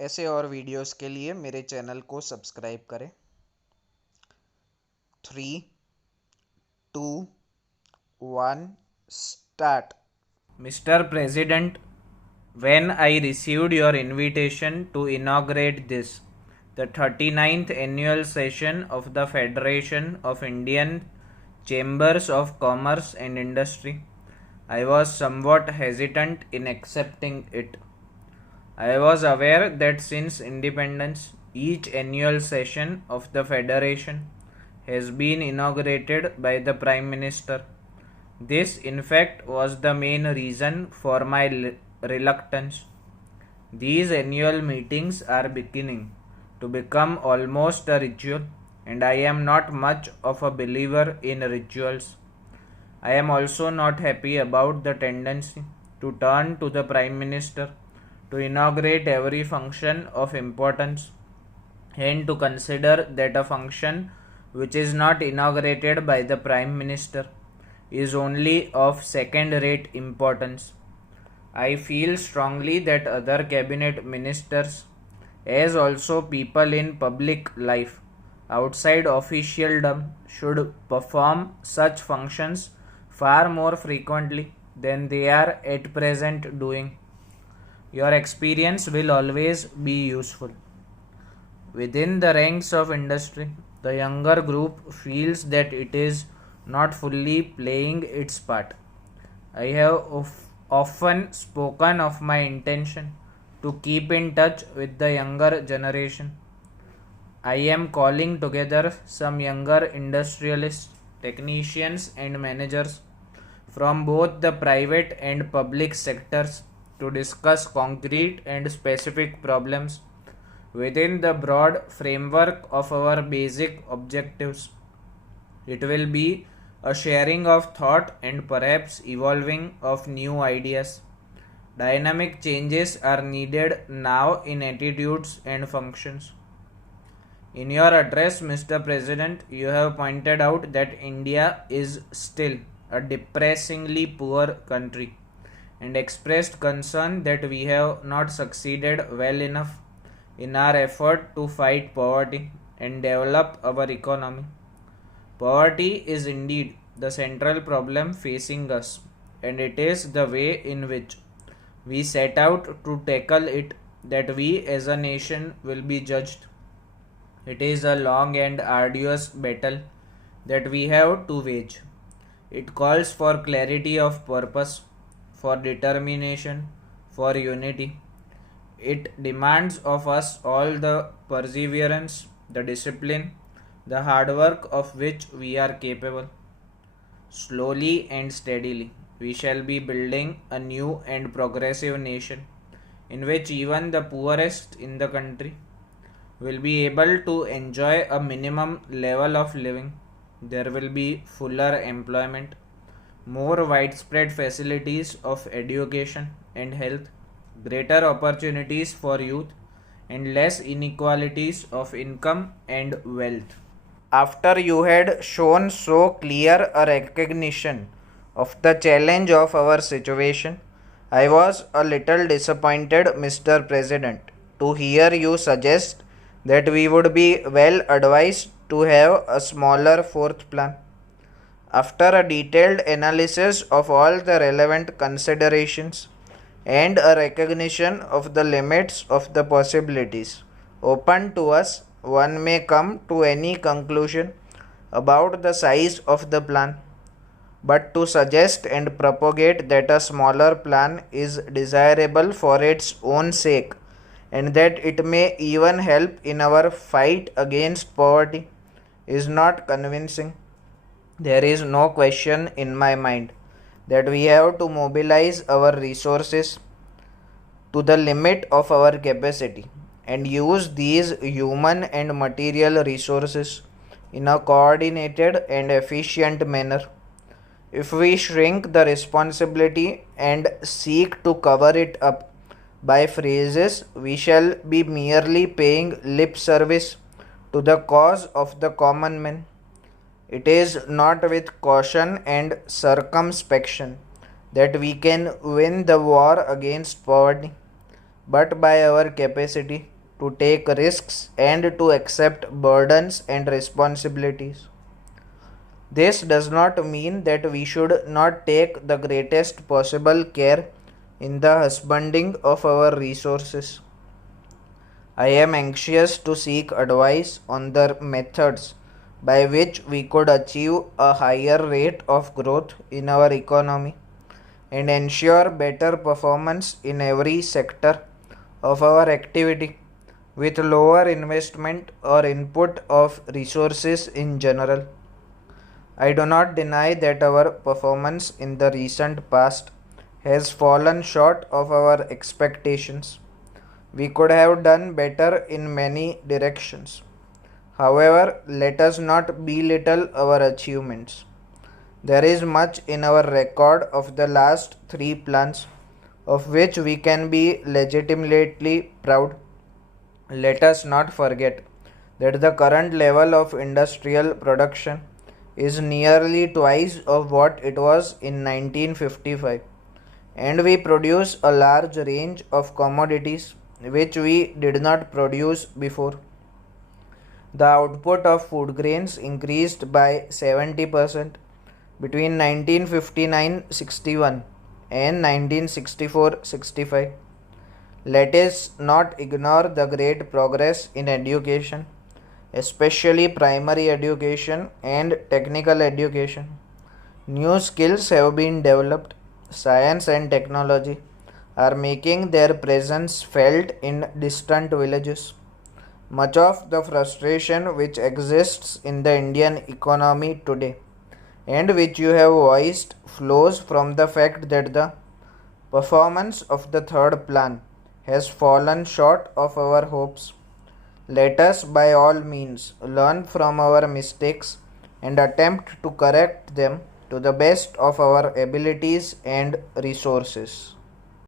ऐसे और वीडियोस के लिए मेरे चैनल को सब्सक्राइब करें। 3, 2, 1, start. Mr. President, when I received your invitation to inaugurate this, the 39th annual session of the Federation of Indian Chambers of Commerce and Industry, I was somewhat hesitant in accepting it. I was aware that since independence, each annual session of the Federation has been inaugurated by the Prime Minister. This, in fact, was the main reason for my reluctance. These annual meetings are beginning to become almost a ritual, and I am not much of a believer in rituals. I am also not happy about the tendency to turn to the Prime Minister to inaugurate every function of importance and to consider that a function which is not inaugurated by the Prime Minister is only of second-rate importance. I feel strongly that other cabinet ministers, as also people in public life outside officialdom, should perform such functions far more frequently than they are at present doing. Your experience will always be useful. Within the ranks of industry, the younger group feels that it is not fully playing its part. I have often spoken of my intention to keep in touch with the younger generation. I am calling together some younger industrialists, technicians, and managers from both the private and public sectors to discuss concrete and specific problems within the broad framework of our basic objectives. It will be a sharing of thought and perhaps evolving of new ideas. Dynamic changes are needed now in attitudes and functions. In your address, Mr. President, you have pointed out that India is still a depressingly poor country and expressed concern that we have not succeeded well enough in our effort to fight poverty and develop our economy. Poverty is indeed the central problem facing us, and it is the way in which we set out to tackle it that we as a nation will be judged. It is a long and arduous battle that we have to wage. It calls for clarity of purpose, for determination, for unity. It demands of us all the perseverance, the discipline, the hard work of which we are capable. Slowly and steadily, we shall be building a new and progressive nation in which even the poorest in the country will be able to enjoy a minimum level of living. There will be fuller employment, more widespread facilities of education and health, greater opportunities for youth, and less inequalities of income and wealth. After you had shown so clear a recognition of the challenge of our situation, I was a little disappointed, Mr. President, to hear you suggest that we would be well advised to have a smaller fourth plan. After a detailed analysis of all the relevant considerations and a recognition of the limits of the possibilities open to us, one may come to any conclusion about the size of the plan. But to suggest and propagate that a smaller plan is desirable for its own sake and that it may even help in our fight against poverty is not convincing. There is no question in my mind that we have to mobilize our resources to the limit of our capacity and use these human and material resources in a coordinated and efficient manner. If we shrink the responsibility and seek to cover it up by phrases, we shall be merely paying lip service to the cause of the common man. It is not with caution and circumspection that we can win the war against poverty, but by our capacity to take risks and to accept burdens and responsibilities. This does not mean that we should not take the greatest possible care in the husbanding of our resources. I am anxious to seek advice on the methods by which we could achieve a higher rate of growth in our economy and ensure better performance in every sector of our activity with lower investment or input of resources in general. I do not deny that our performance in the recent past has fallen short of our expectations. We could have done better in many directions. However, let us not belittle our achievements. There is much in our record of the last 3 plans of which we can be legitimately proud. Let us not forget that the current level of industrial production is nearly twice of what it was in 1955, and we produce a large range of commodities which we did not produce before. The output of food grains increased by 70% between 1959-61 and 1964-65. Let us not ignore the great progress in education, especially primary education and technical education. New skills have been developed. Science and technology are making their presence felt in distant villages. Much of the frustration which exists in the Indian economy today and which you have voiced flows from the fact that the performance of the third plan has fallen short of our hopes. Let us by all means learn from our mistakes and attempt to correct them to the best of our abilities and resources.